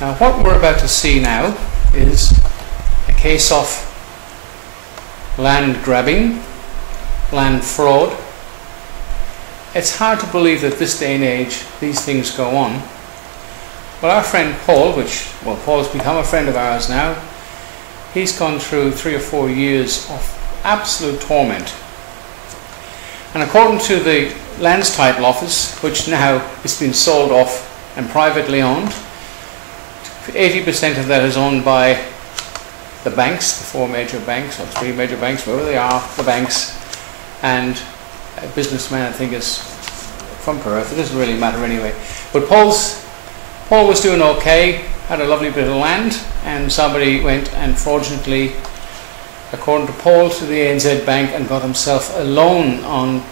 Now what we're about to see now is a case of land grabbing, land fraud. It's hard to believe that this day and age these things go on. Well, our friend Paul, Paul's become a friend of ours now, he's gone through 3 or 4 years of absolute torment. And according to the Lands Title Office, which now has been sold off and privately owned, 80% of that is owned by the banks, the 4 major banks, or 3 major banks, wherever they are, the banks, and a businessman, I think, is from Perth. It doesn't really matter anyway. But Paul was doing okay, had a lovely bit of land, and somebody went and fraudulently, according to Paul, to the ANZ Bank and got himself a loan on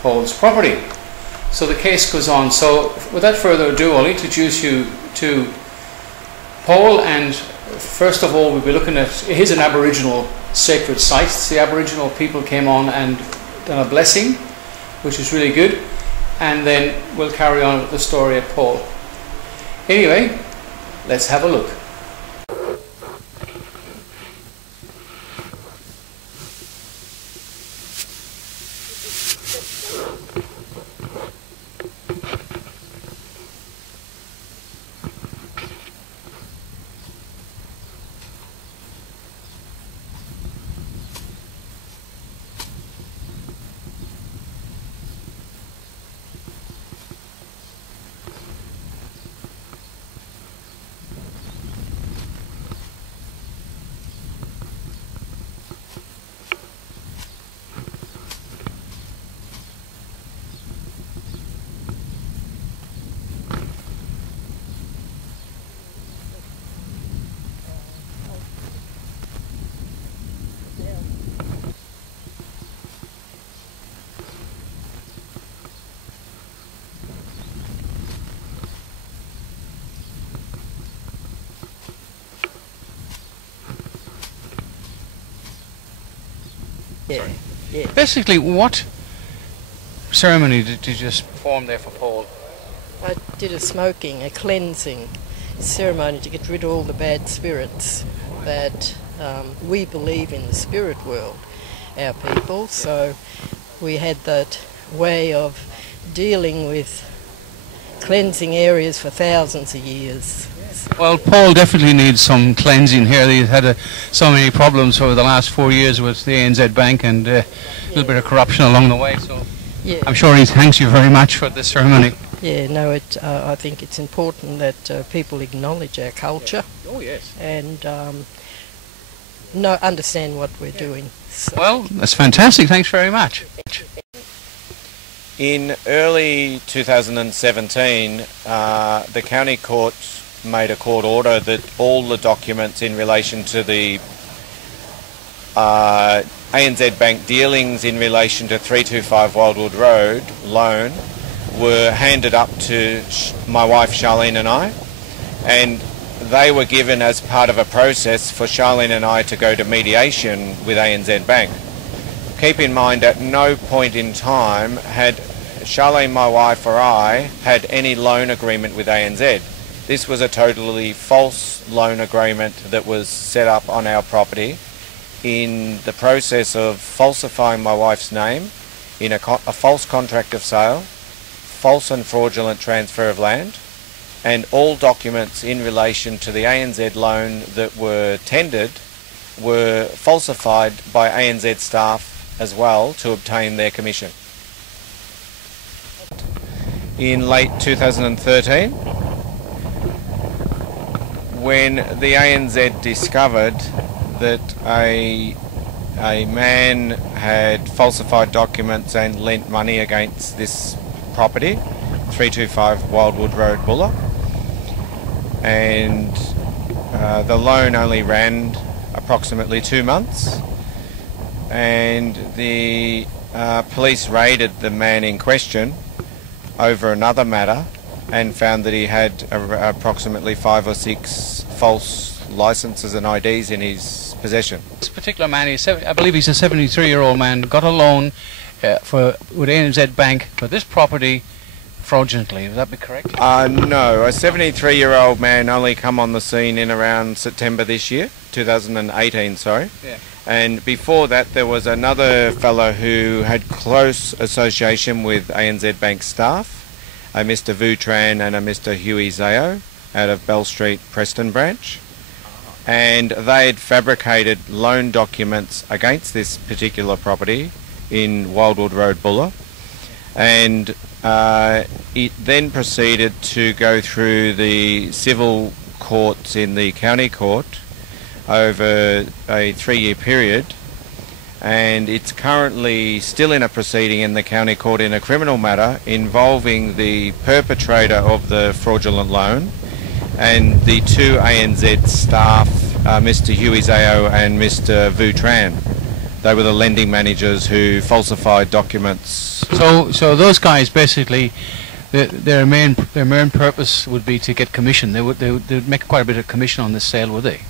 Paul's property. So the case goes on. So without further ado, I'll introduce you to Paul, and first of all we'll be looking at, it is an Aboriginal sacred site. The Aboriginal people came on and done a blessing, which is really good, and then we'll carry on with the story at Paul. Anyway, let's have a look. Yeah. Basically, what ceremony did you just perform there for Paul? I did a cleansing ceremony to get rid of all the bad spirits that we believe in the spirit world, our people. So we had that way of dealing with cleansing areas for thousands of years. Well, Paul definitely needs some cleansing here. He's had so many problems over the last 4 years with the ANZ Bank and a little bit of corruption along the way. So yeah. I'm sure he thanks you very much for this ceremony. Yeah, no, I think it's important that people acknowledge our culture. Oh yes. And understand what we're doing. So. Well, that's fantastic. Thanks very much. In early 2017, the county court made a court order that all the documents in relation to the ANZ Bank dealings in relation to 325 Wildwood Road loan were handed up to my wife Charlene and I, and they were given as part of a process for Charlene and I to go to mediation with ANZ Bank. Keep in mind, at no point in time had Charlene, my wife, or I had any loan agreement with ANZ. This was a totally false loan agreement that was set up on our property in the process of falsifying my wife's name in a false contract of sale, false and fraudulent transfer of land, and all documents in relation to the ANZ loan that were tendered were falsified by ANZ staff as well to obtain their commission. In late 2013, when the ANZ discovered that a man had falsified documents and lent money against this property, 325 Wildwood Road, Bulla, and the loan only ran approximately 2 months, and the police raided the man in question over another matter and found that he had approximately 5 or 6 false licenses and IDs in his possession. This particular man, I believe he's a 73-year-old man, got a loan with ANZ Bank for this property fraudulently. Would that be correct? No, a 73-year-old man only come on the scene in around September this year, 2018, sorry. Yeah. And before that there was another fellow who had close association with ANZ Bank staff, a Mr. Vu Tran and a Mr. Huey Zao out of Bell Street, Preston branch. And they had fabricated loan documents against this particular property in Wildwood Road, Bulla. And it then proceeded to go through the civil courts in the county court over a 3-year period, and it's currently still in a proceeding in the county court in a criminal matter involving the perpetrator of the fraudulent loan and the two ANZ staff, Mr. Huey Zao and Mr. Vu Tran. They were the lending managers who falsified documents. So those guys basically, their main purpose would be to get commission. They would make quite a bit of commission on this sale, would they?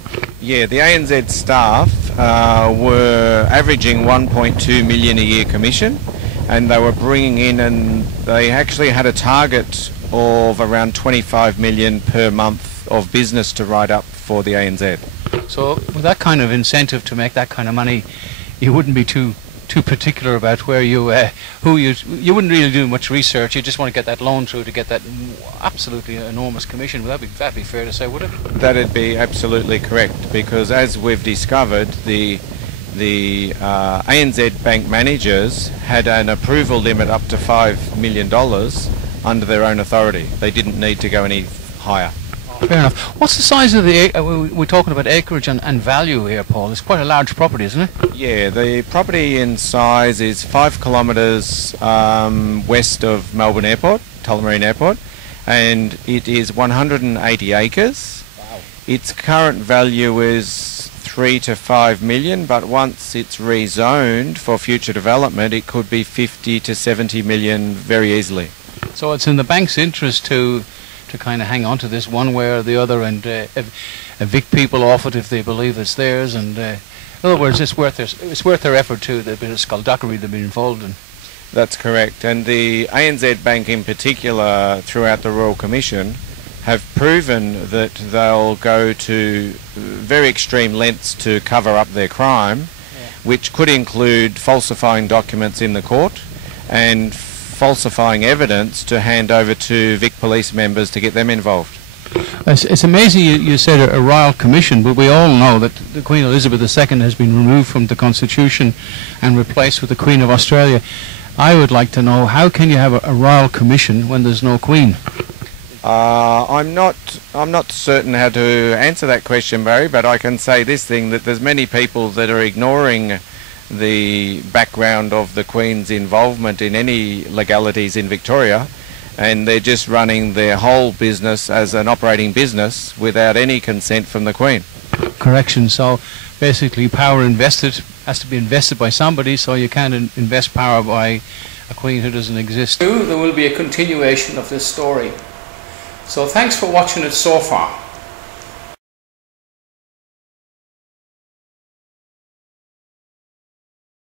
Yeah, the ANZ staff were averaging 1.2 million a year commission, and they were bringing in, and they actually had a target of around 25 million per month of business to write up for the ANZ. So with that kind of incentive to make that kind of money, you wouldn't be too particular about where you you wouldn't really do much research. You just want to get that loan through to get that absolutely enormous commission. Would that'd be fair to say, would it? That'd be absolutely correct, because as we've discovered, the ANZ bank managers had an approval limit up to $5 million under their own authority. They didn't need to go any higher. Fair enough. What's the size of the we're talking about acreage and value here, Paul? It's quite a large property, isn't it? Yeah, the property in size is 5 kilometres west of Melbourne Airport, Tullamarine Airport, and it is 180 acres. Wow. Its current value is 3 to 5 million, but once it's rezoned for future development, it could be 50 to 70 million very easily. So it's in the bank's interest to kind of hang on to this one way or the other and evict people off it if they believe it's theirs. And in other words, it's worth their effort too. The bit of skullduggery they've been involved in. That's correct. And the ANZ Bank in particular, throughout the Royal Commission, have proven that they'll go to very extreme lengths to cover up their crime, which could include falsifying documents in the court and falsifying evidence to hand over to Vic Police members to get them involved. It's amazing you said a royal commission, but we all know that the Queen Elizabeth II has been removed from the Constitution and replaced with the Queen of Australia. I would like to know, how can you have a royal commission when there's no Queen? I'm not certain how to answer that question, Barry, but I can say this thing, that there's many people that are ignoring the background of the Queen's involvement in any legalities in Victoria, and they're just running their whole business as an operating business without any consent from the Queen. Correction. So basically power invested has to be invested by somebody, so you can't invest power by a Queen who doesn't exist. There will be a continuation of this story. So thanks for watching it so far.